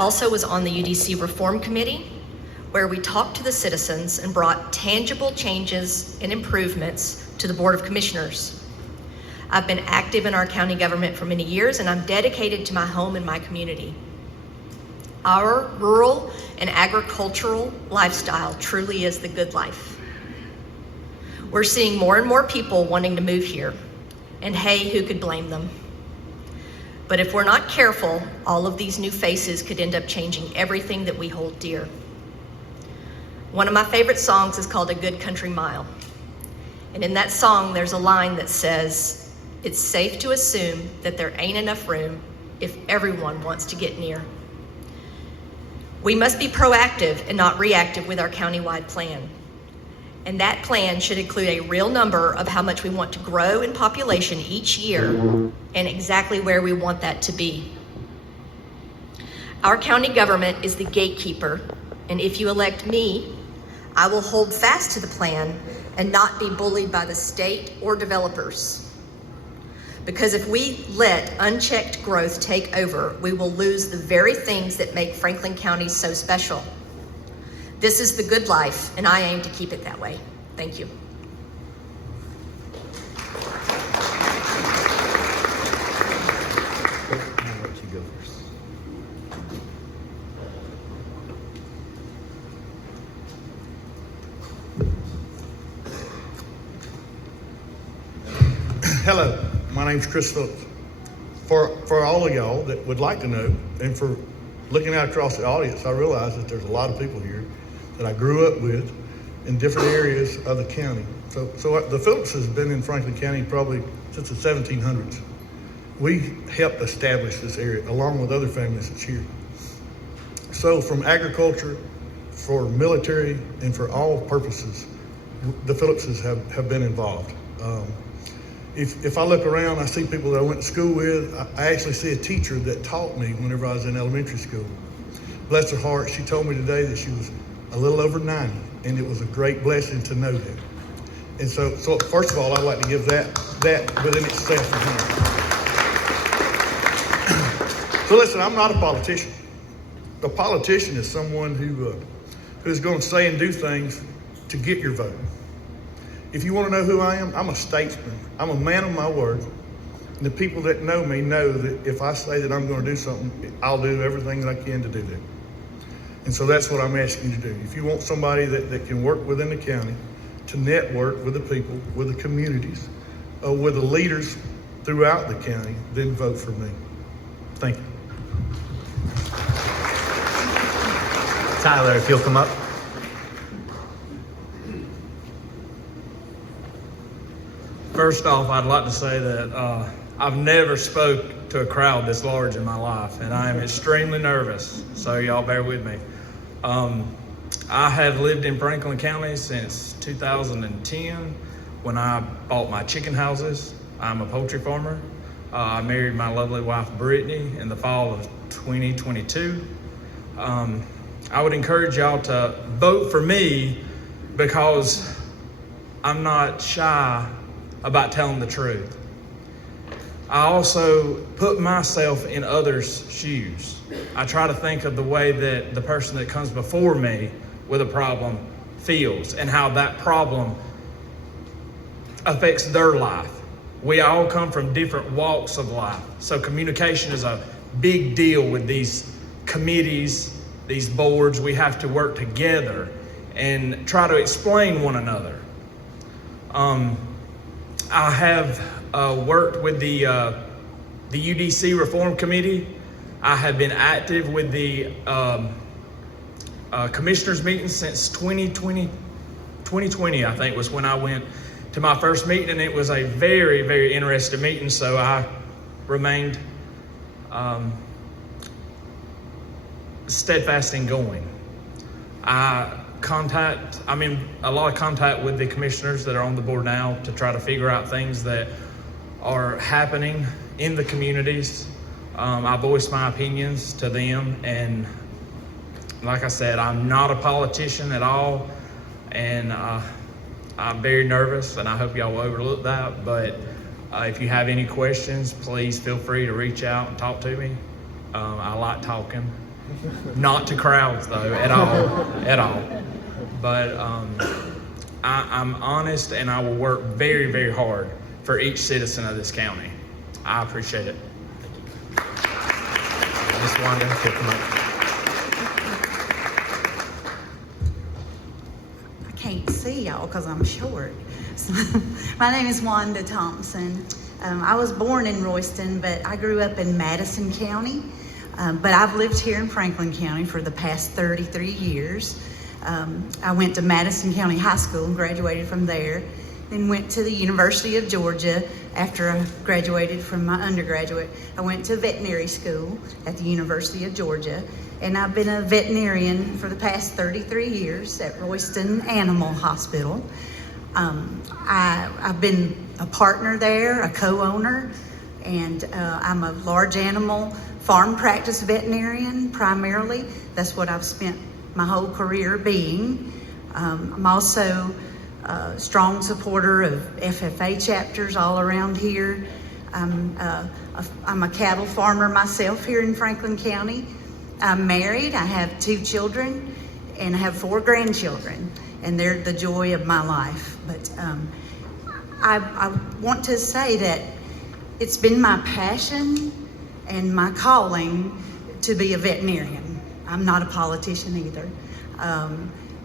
also was on the UDC Reform Committee, where we talked to the citizens and brought tangible changes and improvements to the Board of Commissioners. I've been active in our county government for many years, and I'm dedicated to my home and my community. Our rural and agricultural lifestyle truly is the good life. We're seeing more and more people wanting to move here, and hey, who could blame them? But if we're not careful, all of these new faces could end up changing everything that we hold dear. One of my favorite songs is called A Good Country Mile. And in that song, there's a line that says, "It's safe to assume that there ain't enough room if everyone wants to get near." We must be proactive and not reactive with our countywide plan. And that plan should include a real number of how much we want to grow in population each year and exactly where we want that to be. Our county government is the gatekeeper, and if you elect me, I will hold fast to the plan and not be bullied by the state or developers. Because if we let unchecked growth take over, we will lose the very things that make Franklin County so special. This is the good life, and I aim to keep it that way. Thank you. I'll let you go first. Hello, my name's Chris Phillips. For all of y'all that would like to know, and for looking out across the audience, I realize that there's a lot of people here that I grew up with in different areas of the county. So the Phillips has been in Franklin County probably since the 1700s. We helped establish this area along with other families that's here. So from agriculture, for military, and for all purposes, the Phillipses have been involved. If I look around, I see people that I went to school with. I actually see a teacher that taught me whenever I was in elementary school. Bless her heart, she told me today that she was a little over 90, and it was a great blessing to know that. And so first of all, I'd like to give that within itself to him. So listen, I'm not a politician. A politician is someone who's going to say and do things to get your vote. If you want to know who I am, I'm a statesman. I'm a man of my word. And the people that know me know that if I say that I'm going to do something, I'll do everything that I can to do that. And so that's what I'm asking you to do. If you want somebody that can work within the county, to network with the people, with the communities, with the leaders throughout the county, then vote for me. Thank you. Tyler, if you'll come up. First off, I'd like to say that I've never spoke to a crowd this large in my life, and I am extremely nervous, so y'all bear with me. I have lived in Franklin County since 2010 when I bought my chicken houses. I'm a poultry farmer. I married my lovely wife, Brittany, in the fall of 2022. I would encourage y'all to vote for me because I'm not shy about telling the truth. I also put myself in others' shoes. I try to think of the way that the person that comes before me with a problem feels and how that problem affects their life. We all come from different walks of life. So communication is a big deal with these committees, these boards. We have to work together and try to explain one another. I have worked with the UDC Reform Committee. I have been active with the commissioners meetings since 2020, I think was when I went to my first meeting, and it was a very, very interesting meeting, so I remained steadfast in going. I'm in a lot of contact with the commissioners that are on the board now to try to figure out things that are happening in the communities. I voiced my opinions to them, and like I said, I'm not a politician at all, and I'm very nervous, and I hope y'all will overlook that, but if you have any questions, please feel free to reach out and talk to me. I like talking, Not to crowds though, at all. But I'm honest, and I will work very, very hard for each citizen of this county. I appreciate it. Miss Wanda, if you'll come up. I can't see y'all because I'm short. So, my name is Wanda Thompson. I was born in Royston, but I grew up in Madison County. But I've lived here in Franklin County for the past 33 years. I went to Madison County High School and graduated from there. Then went to the University of Georgia after I graduated from my undergraduate. I went to veterinary school at the University of Georgia, and I've been a veterinarian for the past 33 years at Royston Animal Hospital. I've been a partner there, a co-owner, and I'm a large animal farm practice veterinarian primarily. That's what I've spent my whole career being. I'm also a strong supporter of FFA chapters all around here. I'm a cattle farmer myself here in Franklin County. I'm married, I have 2 children, and I have 4 grandchildren, and they're the joy of my life. But I want to say that it's been my passion and my calling to be a veterinarian. I'm not a politician either.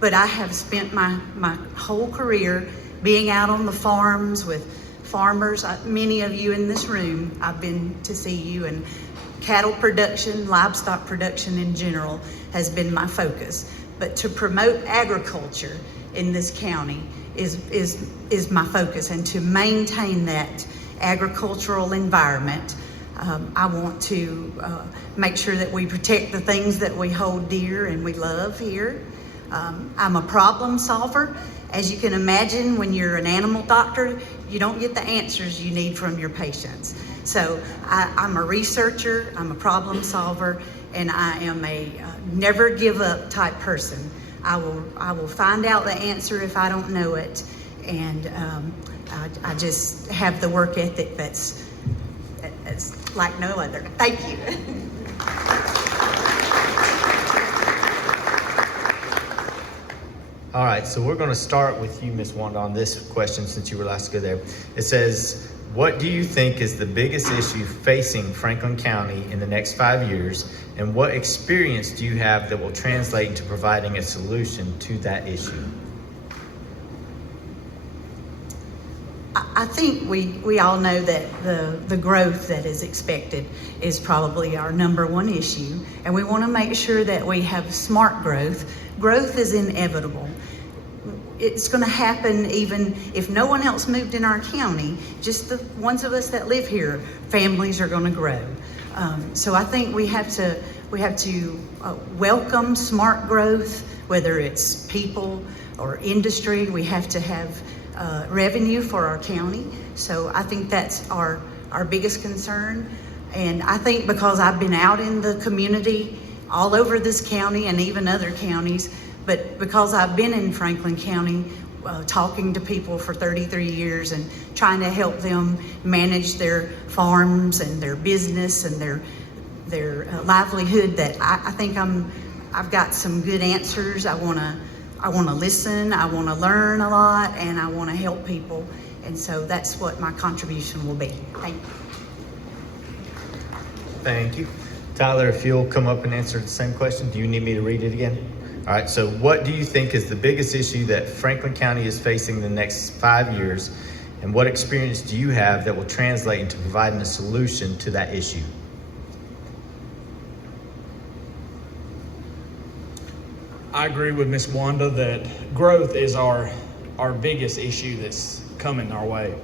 But I have spent my whole career being out on the farms with farmers. Many of you in this room, I've been to see you, and cattle production, livestock production in general has been my focus. But to promote agriculture in this county is my focus, and to maintain that agricultural environment. I want to make sure that we protect the things that we hold dear and we love here. I'm a problem solver. As you can imagine, when you're an animal doctor, you don't get the answers you need from your patients. So I'm a researcher, I'm a problem solver, and I am a never give up type person. I will find out the answer if I don't know it, and I just have the work ethic that's like no other. Thank you. All right, so we're going to start with you, Miss Wanda, on this question since you were last to go there. It says, what do you think is the biggest issue facing Franklin County in the next 5 years, and what experience do you have that will translate into providing a solution to that issue? I think we all know that the growth that is expected is probably our number one issue, and we want to make sure that we have smart growth. Growth is inevitable. It's going to happen even if no one else moved in our county. Just the ones of us that live here, families are going to grow. So I think we have to welcome smart growth, whether it's people or industry. We have to have revenue for our county. So I think that's our biggest concern. And I think because I've been out in the community all over this county and even other counties, but because I've been in Franklin County talking to people for 33 years and trying to help them manage their farms and their business and their livelihood, that I think I've got some good answers. I want to listen, I want to learn a lot, and I want to help people. And so that's what my contribution will be. Thank you. Thank you. Tyler, if you'll come up and answer the same question. Do you need me to read it again? All right, so what do you think is the biggest issue that Franklin County is facing in the next 5 years, and what experience do you have that will translate into providing a solution to that issue? I agree with Ms. Wanda that growth is our biggest issue that's coming our way.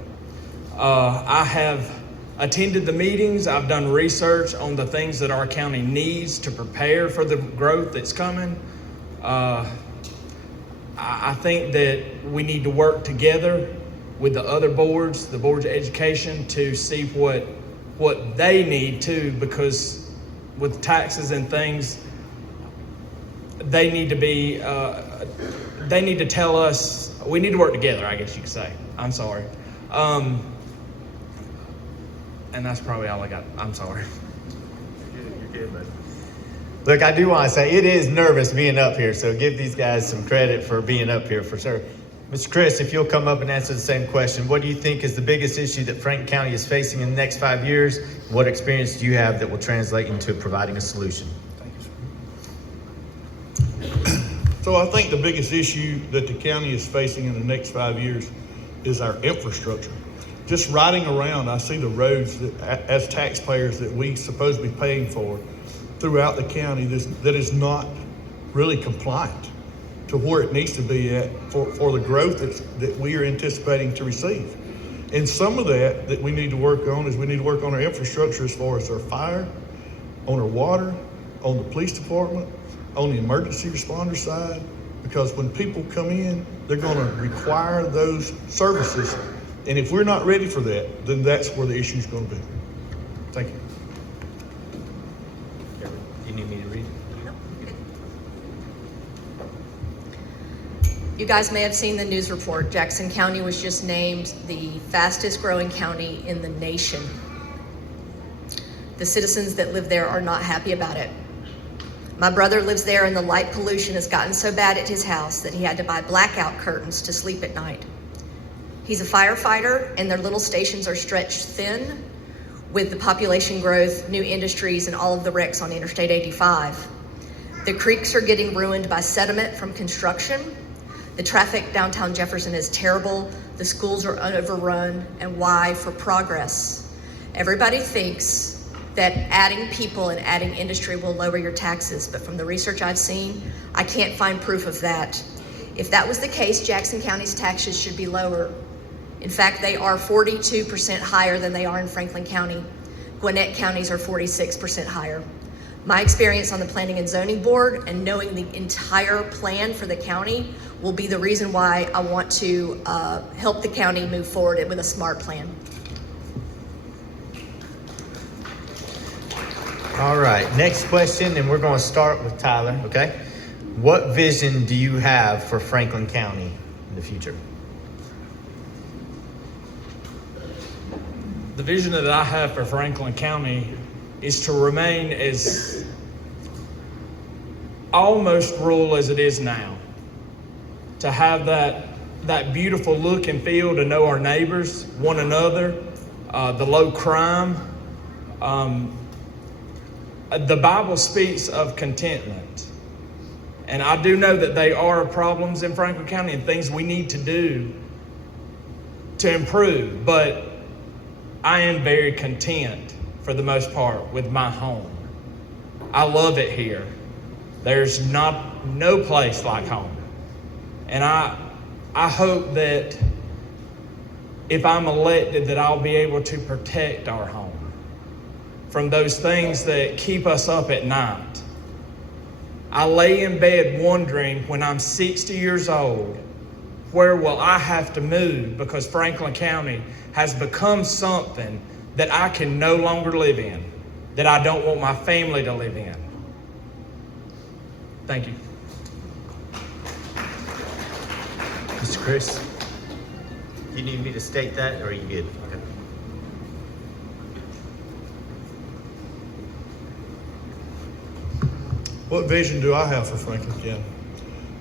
I have attended the meetings, I've done research on the things that our county needs to prepare for the growth that's coming. I think that we need to work together with the other boards, the boards of education, to see what they need too, because with taxes and things, they need to be, they need to tell us, we need to work together, I guess you could say. I'm sorry. And that's probably all I got. I'm sorry. You're good, buddy. Look, I do want to say it is nervous being up here, so give these guys some credit for being up here for sure. Mr. Chris, if you'll come up and answer the same question, what do you think is the biggest issue that Franklin County is facing in the next 5 years? What experience do you have that will translate into providing a solution? So I think the biggest issue that the county is facing in the next 5 years is our infrastructure. Just riding around, I see the roads that, as taxpayers, that we supposed to be paying for throughout the county that is not really compliant to where it needs to be at for the growth that we are anticipating to receive. And some of that we need to work on is we need to work on our infrastructure as far as our fire, on our water, on the police department, on the emergency responder side, because when people come in, they're going to require those services. And if we're not ready for that, then that's where the issue is going to be. Thank you. Do you need me to read? You guys may have seen the news report. Jackson County was just named the fastest growing county in the nation. The citizens that live there are not happy about it. My brother lives there, and the light pollution has gotten so bad at his house that he had to buy blackout curtains to sleep at night. He's a firefighter, and their little stations are stretched thin with the population growth, new industries, and all of the wrecks on Interstate 85. The creeks are getting ruined by sediment from construction. The traffic downtown Jefferson is terrible. The schools are overrun, and why? For progress. Everybody thinks that adding people and adding industry will lower your taxes, but from the research I've seen, I can't find proof of that. If that was the case, Jackson County's taxes should be lower. In fact, they are 42% higher than they are in Franklin County. Gwinnett counties are 46% higher. My experience on the Planning and Zoning Board and knowing the entire plan for the county will be the reason why I want to help the county move forward with a smart plan. All right, next question, and we're going to start with Tyler, okay? What vision do you have for Franklin County in the future? The vision that I have for Franklin County is to remain as almost rural as it is now. To have that beautiful look and feel, to know our neighbors, one another, the low crime. The Bible speaks of contentment. And I do know that there are problems in Franklin County and things we need to do to improve, but I am very content for the most part with my home. I love it here. There's no place like home. And I hope that if I'm elected that I'll be able to protect our home from those things that keep us up at night. I lay in bed wondering when I'm 60 years old, where will I have to move because Franklin County has become something that I can no longer live in, that I don't want my family to live in. Thank you. Mr. Chris, do you need me to state that, or are you good? Okay. What vision do I have for Franklin County?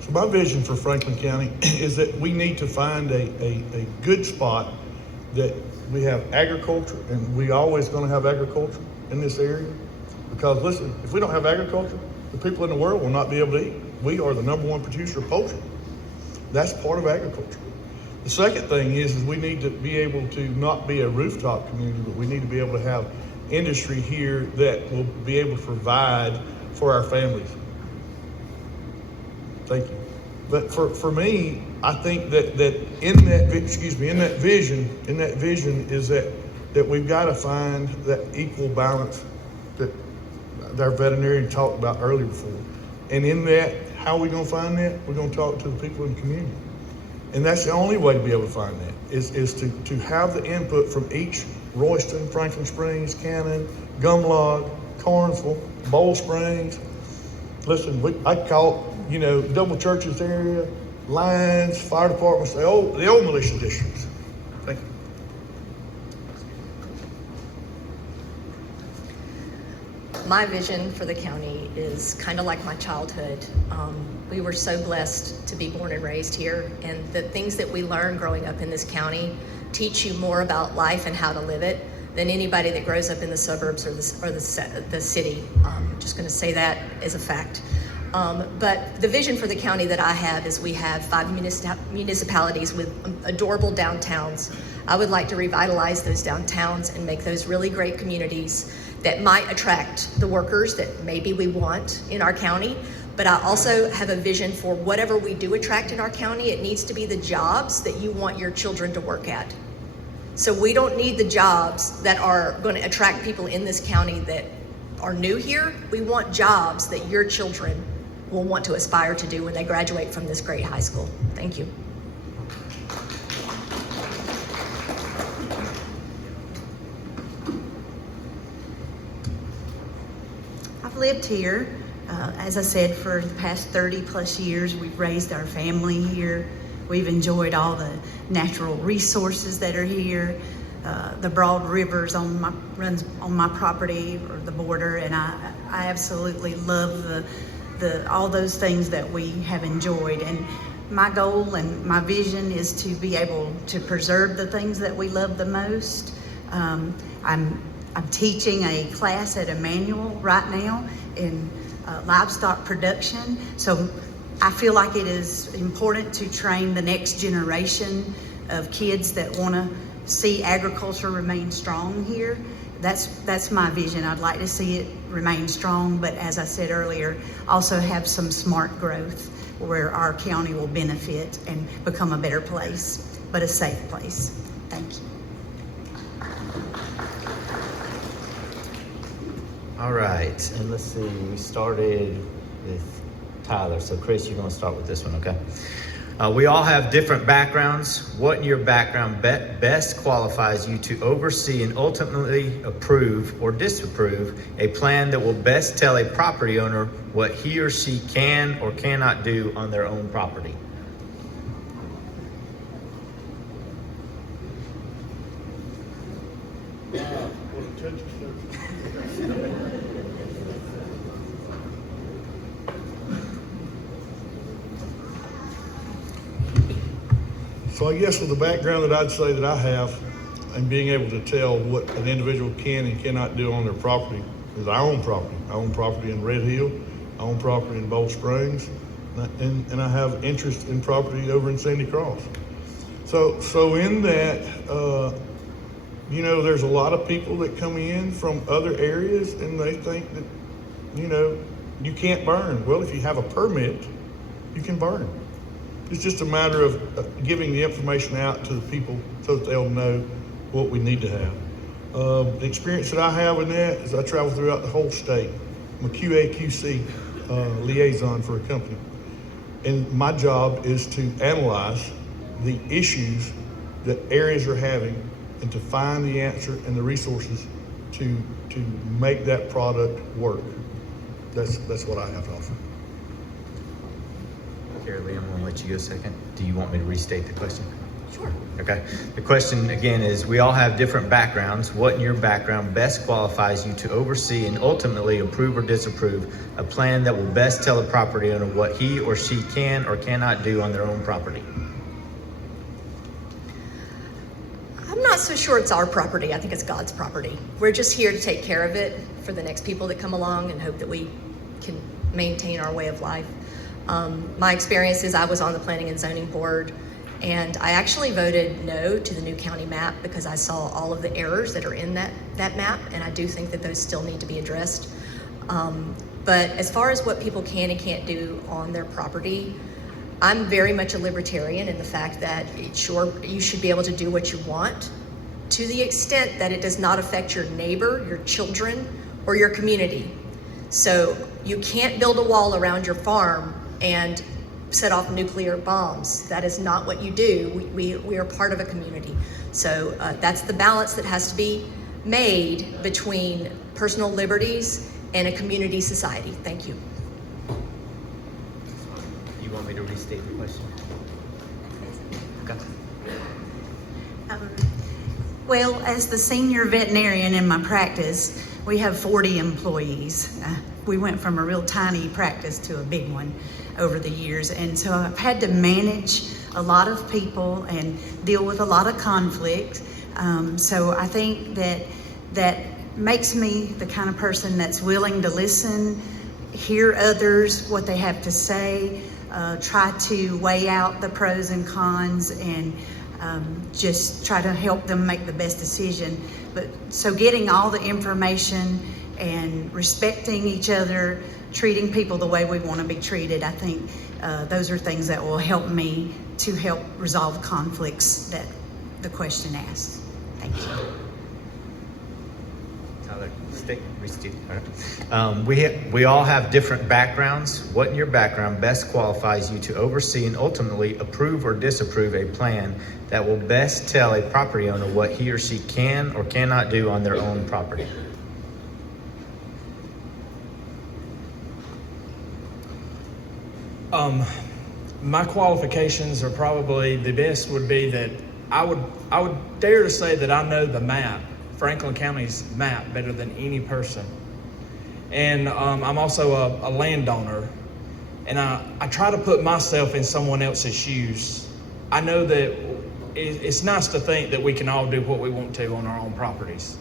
So my vision for Franklin County is that we need to find a good spot that we have agriculture, and we always going to have agriculture in this area. Because listen, if we don't have agriculture, the people in the world will not be able to eat. We are the #1 producer of poultry. That's part of agriculture. The second thing is we need to be able to not be a rooftop community, but we need to be able to have industry here that will be able to provide for our families. Thank you. But for me, I think that in that vision is that we've got to find that equal balance that our veterinarian talked about earlier before. And in that, how are we going to find that? We're going to talk to the people in the community. And that's the only way to be able to find that is to have the input from each Royston, Franklin Springs, Cannon, Gumlog, Carnesville, Bowl Springs. Listen, I call it, Double Churches area, Lyons, fire departments, the old militia districts. Thank you. my vision for the county is kind of like my childhood. We were so blessed to be born and raised here, and the things that we learn growing up in this county teach you more about life and how to live it than anybody that grows up in the suburbs or the city. I'm just going to say that as a fact. But the vision for the county that I have is we have 5 municipalities with adorable downtowns. I would like to revitalize those downtowns and make those really great communities that might attract the workers that maybe we want in our county. But I also have a vision for whatever we do attract in our county, it needs to be the jobs that you want your children to work at. So we don't need the jobs that are going to attract people in this county that are new here. We want jobs that your children will want to aspire to do when they graduate from this great high school. Thank you. I've lived here, as I said, for the past 30 plus years. We've raised our family here. We've enjoyed all the natural resources that are here. The broad rivers runs on my property or the border, and I absolutely love all those things that we have enjoyed. And my goal and my vision is to be able to preserve the things that we love the most. I'm teaching a class at Emmanuel right now in livestock production. So I feel like it is important to train the next generation of kids that want to see agriculture remain strong here. That's my vision. I'd like to see it remain strong, but as I said earlier, also have some smart growth where our county will benefit and become a better place, but a safe place. Thank you. All right, and let's see, we started with Tyler. So Chris, you're gonna start with this one, okay? We all have different backgrounds. What in your background best qualifies you to oversee and ultimately approve or disapprove a plan that will best tell a property owner what he or she can or cannot do on their own property? So I guess with the background that I'd say that I have, and being able to tell what an individual can and cannot do on their property, is I own property. I own property in Red Hill, I own property in Bold Springs, and I have interest in property over in Sandy Cross. So in that, there's a lot of people that come in from other areas and they think that, you can't burn. Well, if you have a permit, you can burn. It's just a matter of giving the information out to the people so that they'll know what we need to have. The experience that I have in that is I travel throughout the whole state. I'm a QA/QC liaison for a company. And my job is to analyze the issues that areas are having and to find the answer and the resources to make that product work. That's what I have to offer. Carrie, I'm gonna let you go second. Do you want me to restate the question? Sure. Okay. The question again is, we all have different backgrounds. What in your background best qualifies you to oversee and ultimately approve or disapprove a plan that will best tell a property owner what he or she can or cannot do on their own property? I'm not so sure it's our property. I think it's God's property. We're just here to take care of it for the next people that come along and hope that we can maintain our way of life. My experience is I was on the Planning and Zoning Board, and I actually voted no to the new county map because I saw all of the errors that are in that map, and I do think that those still need to be addressed. But as far as what people can and can't do on their property, I'm very much a libertarian in the fact that you should be able to do what you want to the extent that it does not affect your neighbor, your children, or your community. So you can't build a wall around your farm and set off nuclear bombs. That is not what you do. We are part of a community. So that's the balance that has to be made between personal liberties and a community society. Thank you. You want me to restate the question? Okay. Well, as the senior veterinarian in my practice, we have 40 employees. We went from a real tiny practice to a big one over the years. And so I've had to manage a lot of people and deal with a lot of conflict. So I think that makes me the kind of person that's willing to listen, hear others, what they have to say, try to weigh out the pros and cons, and just try to help them make the best decision. But so getting all the information and respecting each other, treating people the way we want to be treated, I think those are things that will help me to help resolve conflicts that the question asks. Thank you. Tyler, all right. We all have different backgrounds. What in your background best qualifies you to oversee and ultimately approve or disapprove a plan that will best tell a property owner what he or she can or cannot do on their own property? My qualifications are probably the best would be that I would dare to say that I know the map, Franklin County's map, better than any person. And I'm also a landowner, and I try to put myself in someone else's shoes. I know that it's nice to think that we can all do what we want to on our own properties,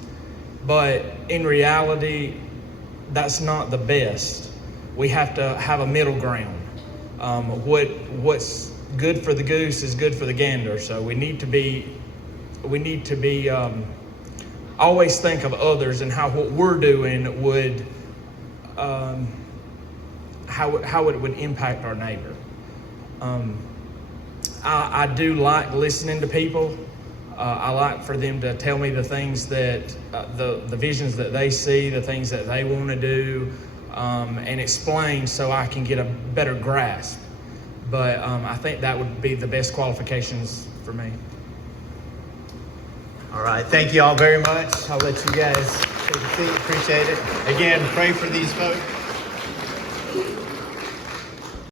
but in reality, that's not the best. We have to have a middle ground. What's good for the goose is good for the gander. So we need to be always think of others and how what we're doing would how it would impact our neighbor. I do like listening to people. I like for them to tell me the things that the visions that they see, the things that they want to do. And explain so I can get a better grasp. But I think that would be the best qualifications for me. All right, thank you all very much. I'll let you guys take a seat. Appreciate it. Again, pray for these folks.